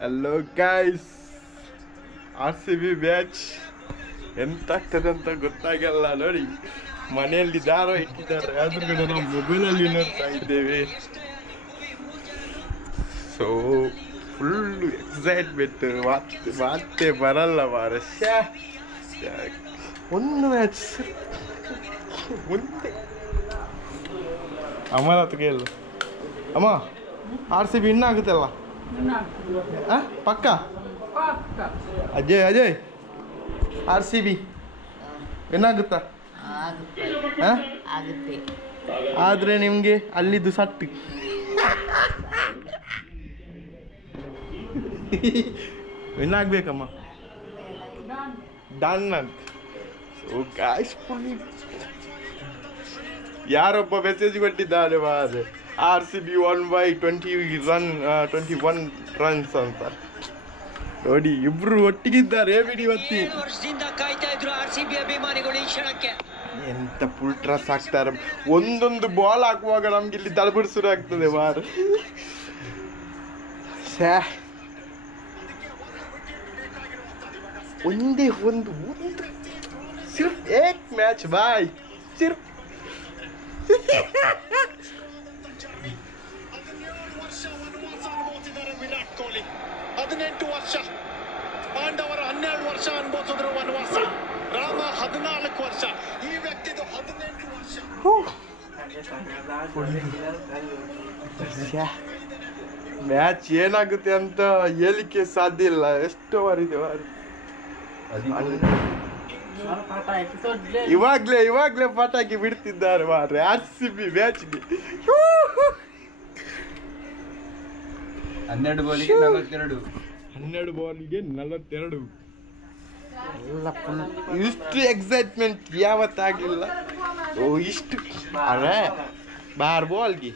Hello guys, R C B match ಎಂತಾಗ್ತದೆ ಅಂತ ಗೊತ್ತಾಗಲ್ಲ ನೋಡಿ. ಮನೆಯಲ್ಲಿ ದಾರ ಇಟ್ಟಿದ್ದಾರೆ, ಆದ್ರೂ ನಾವು ಮೊಬೈಲಲ್ಲಿ ನೋಡ್ತಾ ಇದ್ದೇವೆ. ಸೊ ಫುಲ್ಲು ಎಕ್ಸೈಟ್ಮೆಂಟ್, ಮತ್ತೆ ಬರಲ್ಲ ಮಾರ. ಒಂದು ಮ್ಯಾಚ್ ಮುಂದೆ ಅಮ್ಮನ ಹತ್ರ ಕೇಳು. ಅಮ್ಮ, ಆರ್ ಸಿ ಬಿ ಇನ್ನಾಗುತ್ತಲ್ಲ ಪಕ್ಕ? ಅಜಯ್ ಆರ್ ಸಿ ಬಿ ಏನಾಗುತ್ತಾ? ಆದರೆ ನಿಮಗೆ ಅಲ್ಲಿದ್ದು ಸಟ್ಟು ಏನಾಗಬೇಕಮ್ಮ? ಡನ್ ಅಂತ. ಸೊ ಗಾಯ್ಸ್, ಯಾರೊಬ್ಬ ಮೆಸೇಜ್ ಕೊಟ್ಟಿದ್ದಾರೆ ಮಾರೆ, ಆರ್ ಸಿ ಬಿ 21 ರನ್ಸ್ ಅಂತ. ನೋಡಿ, ಇಬ್ರು ಒಟ್ಟಿಗಿದ್ದಾರೆ. ಇವತ್ತಿ ಎಂತ ಫುಲ್ ಟ್ರಸ್ ಹಾಕ್ತಾರೆ. ಒಂದೊಂದು ಬಾಲ್ ಹಾಕುವಾಗ ನಮ್ಗೆ ಇಲ್ಲಿ ತಳಬಿಡು ಶುರು ಆಗ್ತದೆ ಮಾರ. ಒಂದೇ ಒಂದು ಸಿರ್ಫ್ ಏಕ್ ಮ್ಯಾಚ್ ಬಾಯ್, ಸಿರ್ಫ್ 18 ವರ್ಷ ಪಾಂಡವರ 12 ವರ್ಷ ಅನುಭವಿಸಿದ್ರು ವನವಾಸ. ರಾಮ 14 ವರ್ಷ, ಈ ವ್ಯಕ್ತಿದು 18 ವರ್ಷ. ಮ್ಯಾಚ್ ಏನಾಗುತ್ತೆ ಅಂತ ಹೇಳಿಕೆ ಸಾಧ್ಯ ಇಲ್ಲ. ಎಷ್ಟು ಓವರ್ ಇದೆ? ಇವಾಗ್ಲೇ ಪಟಾಕಿ ಬಿಡ್ತಿದ್ದಾರೆ ಮಾರ್ರೆ ಆರ್ ಸಿ ಬಿ ಮ್ಯಾಚ್ಗೆ. 12 ಬಾಲಿಗೆ 42 ಎಲ್ಲ ಫುಲ್. ಇಷ್ಟು ಎಕ್ಸೈಟ್ಮೆಂಟ್ ಯಾವತ್ತಾಗಲಿಲ್ಲ. ಓ ಇಷ್ಟು ಅರೆ ಬಾರ್ ಬಾಲ್ಗೆ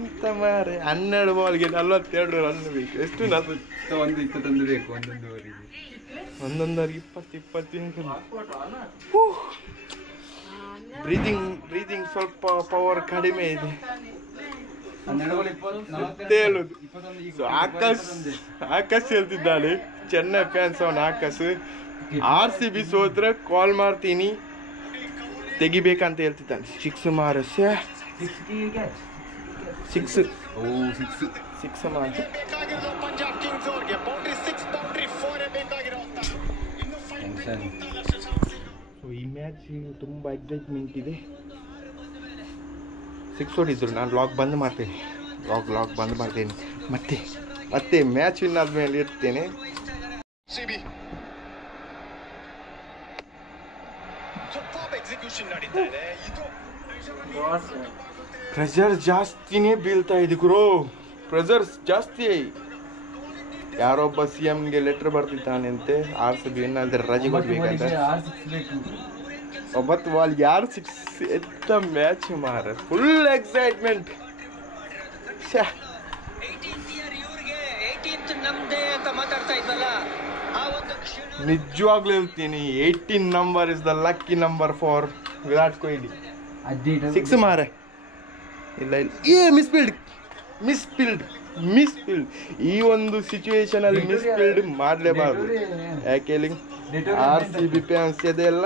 ಅಂತ ಮಾರೆ. 12 ಬಾಲ್ಗೆ 42 ರನ್ ಬೇಕು. ಎಷ್ಟು ಒಂದು 21 ಬೇಕು ಒಂದೊಂದವರೆಗೆ 20-20 ಬ್ರೀದಿಂಗ್ ಸ್ವಲ್ಪ ಪವರ್ ಕಡಿಮೆ ಇದೆ. ಸೊ ಆಕಾಶ್ ಹೇಳ್ತಿದ್ದಾನೆ, ಚೆನ್ನೈ ಫ್ಯಾನ್ಸ್ ಅವನ ಆಕಾಶ್, ಆರ್ ಸಿ ಬಿ ಸೋತ್ರ ಕಾಲ್ ಮಾಡ್ತೀನಿ ತೆಗಿಬೇಕಂತ ಹೇಳ್ತಿದ್ದಾನೆ. 6 ಮಾರ 6 ಮಾರ. ಈ ಮ್ಯಾಚ್ ತುಂಬ ಎಕ್ಸೈಟ್ಮೆಂಟ್ ಇದೆ. 6 ಹೊಡಿದ್ರು. ನಾನು ಲಾಗ್ ಬಂದ್ ಮಾಡ್ತೇನೆ, ಲಾಗ್ ಬಂದ್ ಮಾಡ್ತೇನೆ. ಮತ್ತೆ ಮ್ಯಾಚ್ ವಿನ್ ಆದ್ಮೇಲೆ ಇರ್ತೇನೆ. ಪ್ರೆಷರ್ ಜಾಸ್ತಿನೇ ಬೀಳ್ತಾ ಇದೆ ಗುರು, ಪ್ರೆಷರ್ ಜಾಸ್ತಿ. ಯಾರೊಬ್ಬ CM-ಗೆ ಲೆಟರ್ ಬರ್ತಿದ್ದಾನಂತೆ, ಆರ್ ಸಿ ಬಿ ಏನಾದ್ರೆ ರಜೆ ಕೊಡ್ಬೇಕಂತ. 9 ಬಾಲ್ ಯಾರು 6 ಎತ್ತ ಮ್ಯಾಚ್ ಮಾರ. Full excitement. ನಿಜವಾಗ್ಲೂ ಹೇಳ್ತೀನಿ, 18 number is the lucky number for Virat Kohli. 6 ಮಾರ. ಇಲ್ಲ ಮಿಸ್ಫೀಲ್ಡ್. ಈ ಒಂದು ಸಿಚುವೇಶನ್ ಅಲ್ಲಿ ಮಿಸ್ಫೀಲ್ಡ್ ಮಾಡಲೇಬಾರ್ದು. ಯಾಕೆ ಹೇಳಿ, ಆರ್ ಸಿ ಬಿ ಫ್ಯಾನ್ಸ್ ಇದೆಲ್ಲ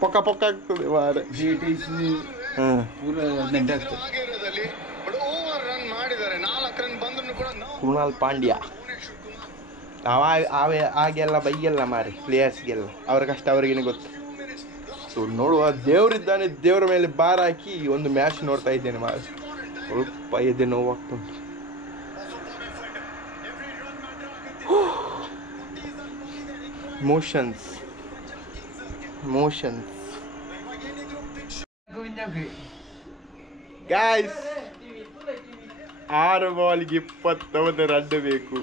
ಪೊಕ್ಕ ಆಗ್ತದೆ ಮಾರ. ಕೃಣಾಲ್ ಪಾಂಡ್ಯ ಹಾಗೆಲ್ಲ ಬೈಯಲ್ಲ ಮಾರಿ ಪ್ಲೇಯರ್ಸ್ಗೆಲ್ಲ, ಅವ್ರ ಕಷ್ಟ ಅವ್ರಿಗೇನೆ ಗೊತ್ತು. ಸೊ ನೋಡುವ, ದೇವರಿದ್ದಾನೆ, ದೇವರ ಮೇಲೆ ಬಾರ ಹಾಕಿ ಒಂದು ಮ್ಯಾಚ್ ನೋಡ್ತಾ ಇದ್ದೇನೆ ಮಾರಿ. ಸ್ವಲ್ಪ ಎದೆ ನೋವಾಗ್ತುಂಟು. ಮೋಷನ್ಸ್ ಗೈಸ್, 6 ಬಾಲ್ಗೆ 29 ರನ್ ಬೇಕು.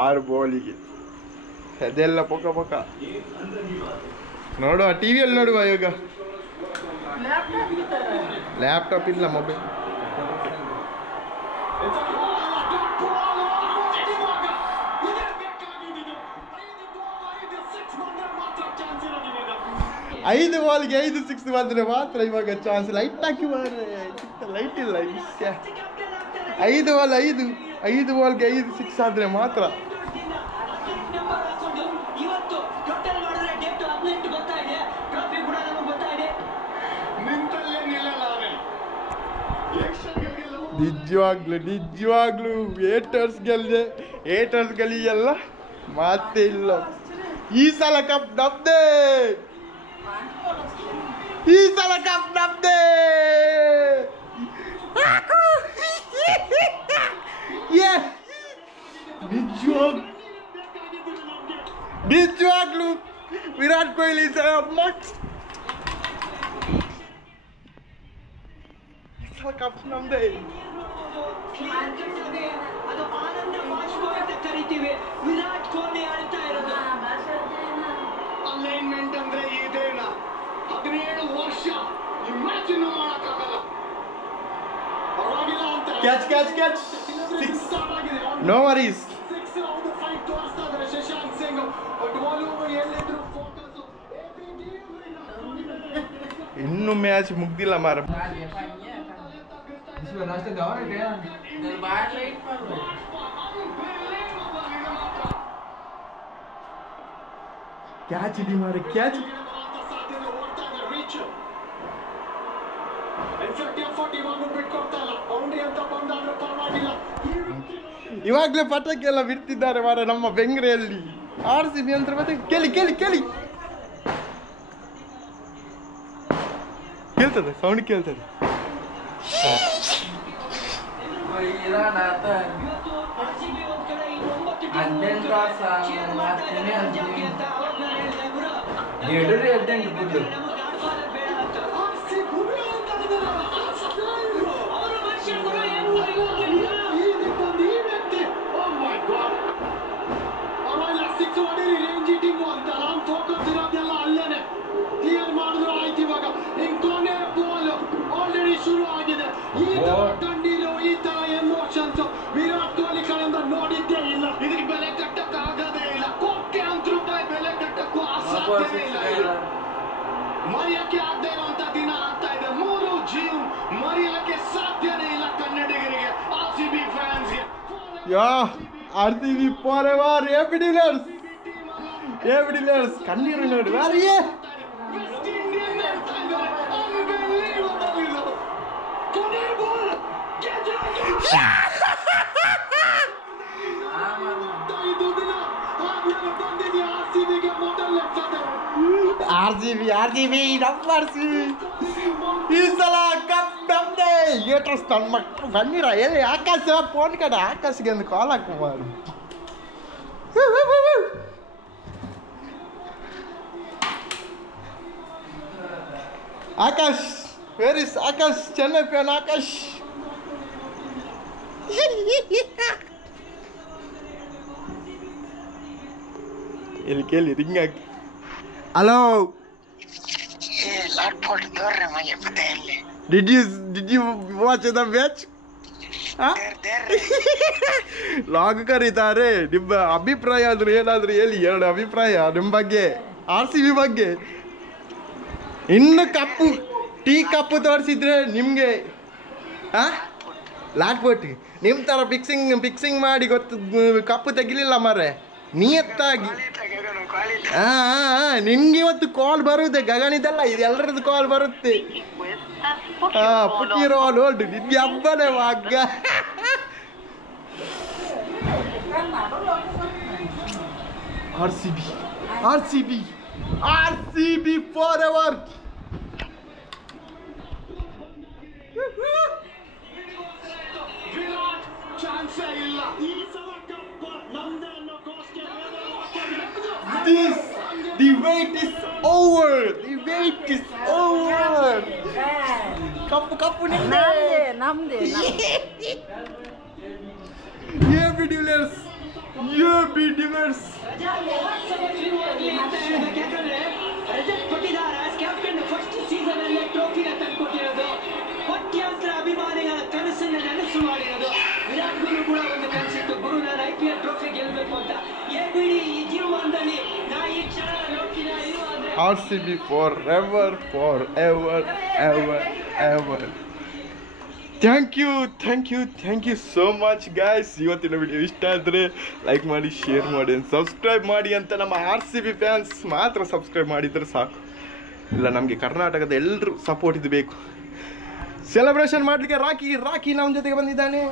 6 ಬಾಲಿಗೆ ಅದೆಲ್ಲ ಪೊಕ್ಕ. ನೋಡುವ, ಟಿವಿಯಲ್ಲಿ ನೋಡುವ. ಇವಾಗ ಲ್ಯಾಪ್ಟಾಪ್ ಇಲ್ಲ, ಮೊಬೈಲ್. 5 ಬಾಲ್ಗೆ 5 ಸಿಕ್ಸ್ ಬಂದರೆ ಮಾತ್ರ ಇವಾಗ ಚಾನ್ಸ್. ಲೈಟ್ ಹಾಕಿ ಲೈಟ್ ಇಲ್ಲ. 5 ಬಾಲ್ 5 ಬಾಲ್ಗೆ 5 ಸಿಕ್ಸ್ ಆದರೆ ಮಾತ್ರ. ನಿಜವಾಗ್ಲೂ ಏಟರ್ಸ್ಗಳಿಗೆಲ್ಲ ಮಾತೇ ಇಲ್ಲ. ಈ ಸಲ ಕಪ್ ನಮ್ದೇ. ನಿಜವಾಗ್ಲೂ ವಿರಾಟ್ ಕೊಹ್ಲಿ ಕಪ್ ನಮ್ದೇ. ಅದು ಆನಂದ ಬಾಷ್ಪೋಯ ಅಂತ ಕರಿತೀವಿ. ವಿರಾಟ್ ಕೊಹ್ಲಿ ಆಳ್ತಾ ಇರೋದು. ಅಲೈನ್ಮೆಂಟ್ ಅಂದ್ರೆ ಇದೇನಾ? 17 ವರ್ಷ ಇಮ್ಯಾಜಿನ್ ಮಾಡಕ್ಕಾಗಲ್ಲ. ಪರವಾಗಿಲ್ಲ ಅಂತ ಕ್ಯಾಚ್ 6. No worries. 6 ಔಟ್ 5 ತೋರಿಸ್ತಾ ಇದ್ದಾರೆ ಶಶಾಂಕ್ ಸಿಂಗ್. ಬಟ್ ವಾಲ್ಯೂಮ್ ಎಲ್ಲಿದ್ರು ಫೋಕಸ್ ಇನ್ನು ಮ್ಯಾಚ್ ಮುಗ್ದಿಲ್ಲ ಮಾರ. ಕ್ಯಾಚ್ ಇದೆ ಮಾರ. ಕ್ಯಾಚ್ ಇವಾಗಲೇ ಪಟಾಕಿ ಎಲ್ಲ ಬಿಡ್ತಿದ್ದಾರೆ ಮಾರ ನಮ್ಮ ಬೆಂಗ್ರೆಯಲ್ಲಿ. RCB ಅಂತ ಮತ್ತೆ ಕೇಳಿ ಕೇಳ್ತದೆ, ಸೌಂಡ್ ಕೇಳ್ತದೆ. ಕ್ಲಿಯರ್ ಮಾಡಿದ್ರು ಆಯ್ತು. ಇವಾಗ ಕೊನೆ ಬಾಲ್ ಆಲ್ರೆಡಿ ಶುರು ಆಗಿದೆ. ಈ ತರ ಕಂಡಿರೋ ಈ ತರ ಎಮೋಷನ್ಸ್ ವಿರಾಟ್ ಕೊಹ್ಲಿ ಕಡೆಯಿಂದ ನೋಡಿದ್ದೇ ಇಲ್ಲ. ಇದಕ್ಕೆ ಬೆಲೆ ಕಟ್ಟಕ್ಕಾಗದೇ ಇಲ್ಲ. ₹1,00,000 ಬೆಲೆ ಕಟ್ಟಕ್ಕೂ ಅಸಾಧ್ಯವೇ ಇಲ್ಲ. ಮರೆಯಕ್ಕೆ ಆಗದೆ ಇರುವಂತ ದಿನ ಆಗ್ತಾ ಇದೆ. 3 ಜೂನ್ ಮರೆಯಕ್ಕೆ ಸಾಧ್ಯನೇ ಇಲ್ಲ ಕನ್ನಡಿಗರಿಗೆ, RCB ಫ್ಯಾನ್ಸ್ಗೆ. RCB forever. AB de Villiers ಕಣ್ಣೀರು ನೋಡಿ. ವೆಸ್ಟ್ ಇಂಡಿಯನ್ ಹೇಳ್ತಾ ಇದ್ದಾರೆ. ಅನ್ಬಿಲೀವಬಲ್ ಇದು. ಕೊನೆ ಬಾಲ್ ಇದು ದಿನ ಆದ್ಮೇಲೆ ಬಂದಿದೆ RCBಗೆ ಮೊದಲ ಕತೆ. RCB ನಮ್ಮ RCB ಈ ಸಲ ಕಪ್ ನಮ್ದೇ. ಏಟರ್ಸ್ ನನ್ನ ಮಕ್ಕಳು ಕಣ್ಣೀರ. ಎಲ್ಲಿ ಆಕಾಶ ಫೋನ್ ಕಡೆ ಆಕಾಶಗೆ ಒಂದು ಕಾಲ್ ಹಾಕುಮಾರು. Akash, where is Akash? Chennai fan Akash. ಎಲ್ಲಿ ಕೇಳಿ ರಿಂಗ್ ಹಾಕಿ. Hello, Did you watch the match? ಲಾಗ್ ಕರೀತಾರೆ. ನಿಮ್ಮ ಅಭಿಪ್ರಾಯ ಆದ್ರೂ ಏನಾದ್ರೂ ಹೇಳಿ. 2 ಅಭಿಪ್ರಾಯ ನಿಮ್ಮ ಬಗ್ಗೆ, RCB ಬಗ್ಗೆ. ಇನ್ನು ಟೀ ಕಪ್ಪು ತೋರಿಸಿದ್ರೆ ನಿಮಗೆ ಲಾಕ್ಬಿಟ್ಟು ನಿಮ್ಮ ಥರ ಫಿಕ್ಸಿಂಗ್ ಮಾಡಿ ಕಪ್ಪು ತೆಗಿಲಿಲ್ಲ ಮಾರೆ ನಿಯತ್ತಾಗಿ. ನಿನ್ಗೆ ಇವತ್ತು ಕಾಲ್ ಬರುತ್ತೆ. ಗಗನಿದಲ್ಲ, ಇದು ಎಲ್ಲರದ್ದು ಕಾಲ್ ಬರುತ್ತೆ. ಪುಟ್ಟಿರೋ ನೋಡು, ನಿನ್ಗೆ ಹಬ್ಬನೇ ಮಗ್ಗ. RCB forever. ವಿರಾಟ್ ಚಾನ್ಸೇ ಇಲ್ಲ. ಈ ಸಲ ಕಪ್ ನಮ್ದೇ ಅನ್ನೋ ಘೋಷಣೆ. The wait is over. ಕಪ್ಪು ನಮ್ದೇ. AB de Villiers. ರಜತ್ ಕೊಟ್ಟಿದ್ದಾರೆ. ಕ್ಯಾಪ್ಟನ್ ಫಸ್ಟ್ ಸೀಸನ್ ಅಲ್ಲೇ ಟ್ರೋಫಿನ ತಂದುಕೊಟ್ಟಿರೋದು. ಕೋಟ್ಯಾಂತರ ಅಭಿಮಾನಿಗಳ ಕನಸನ್ನು ನನಸು ಮಾಡಿರೋದು. ವಿರಾಟ್ ಕೊಹ್ಲಿ ಕೂಡ ಒಂದು ಕನಸಿತ್ತು, ಗುರು ನಾನು IPL ಟ್ರೋಫಿ ಗೆಲ್ಲಬೇಕು ಅಂತ. ಈ ಜೀವನದಲ್ಲಿ ನಾ ಈ ಕ್ಷಣ ನೋಡ್ತೀನಿ ಇರು ಅಂದ್ರೆ RCB forever, forever, ever, ever. Thank you so much guys. ಇವತ್ತಿನ ವಿಡಿಯೋ ಇಷ್ಟ ಆದರೆ ಲೈಕ್ ಮಾಡಿ, ಶೇರ್ ಮಾಡಿ, ಸಬ್ಸ್ಕ್ರೈಬ್ ಮಾಡಿ ಅಂತ ನಮ್ಮ RCB ಫ್ಯಾನ್ಸ್ ಮಾತ್ರ ಸಬ್ಸ್ಕ್ರೈಬ್ ಮಾಡಿದರೆ ಸಾಕು. ಇಲ್ಲ, ನಮಗೆ ಕರ್ನಾಟಕದ ಎಲ್ಲರೂ ಸಪೋರ್ಟ್ ಇದು ಬೇಕು. ಸೆಲೆಬ್ರೇಷನ್ ಮಾಡಲಿಕ್ಕೆ ರಾಕಿ ನಮ್ಮ ಜೊತೆಗೆ ಬಂದಿದ್ದಾನೆ.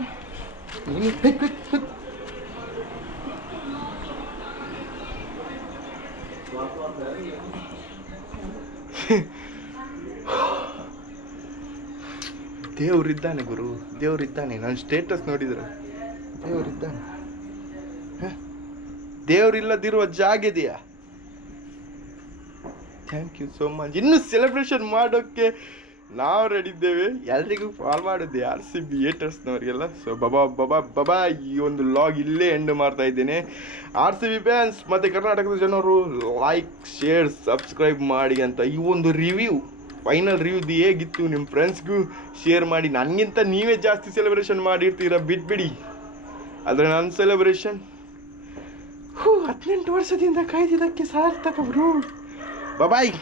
ದೇವರಿದ್ದಾನೆ ಗುರು, ದೇವರಿದ್ದಾನೆ. ನಾನು ಸ್ಟೇಟಸ್ ನೋಡಿದ್ರೆ ದೇವರಿದ್ದಾನೆ. ದೇವರಿಲ್ಲದಿರುವ ಜಾಗ ಇದೆಯಾ? Thank you so much. ಇನ್ನು ಸೆಲೆಬ್ರೇಷನ್ ಮಾಡೋಕ್ಕೆ ನಾವು ರೆಡಿ ಇದ್ದೇವೆ. ಎಲ್ರಿಗೂ ಕಾಲ್ ಮಾಡಿದ್ದೆ RCB ಹೇಟರ್ಸ್ನವರಿಗೆಲ್ಲ. ಸೊ ಬಬಾ ಈ ಒಂದು ಲಾಗ್ ಇಲ್ಲೇ ಎಂಡ್ ಮಾಡ್ತಾ ಇದ್ದೇನೆ. RCB ಫ್ಯಾನ್ಸ್ ಮತ್ತು ಕರ್ನಾಟಕದ ಜನರು ಲೈಕ್, ಶೇರ್, ಸಬ್ಸ್ಕ್ರೈಬ್ ಮಾಡಿ ಅಂತ. ಈ ಒಂದು ಫೈನಲ್ ರಿವ್ಯೂ ಹೇಗಿತ್ತು ನಿಮ್ಮ ಫ್ರೆಂಡ್ಸ್ಗೂ ಶೇರ್ ಮಾಡಿ. ನನಗಿಂತ ನೀವೇ ಜಾಸ್ತಿ ಸೆಲೆಬ್ರೇಷನ್ ಮಾಡಿರ್ತೀರ, ಬಿಟ್ಬಿಡಿ. ಆದರೆ ನನ್ನ ಸೆಲೆಬ್ರೇಷನ್ 18 ವರ್ಷದಿಂದ ಕಾಯ್ದಿದ್ದಕ್ಕೆ ಸಾರ್ಥಕ ಬ್ರೋ. ಬಾಯ್.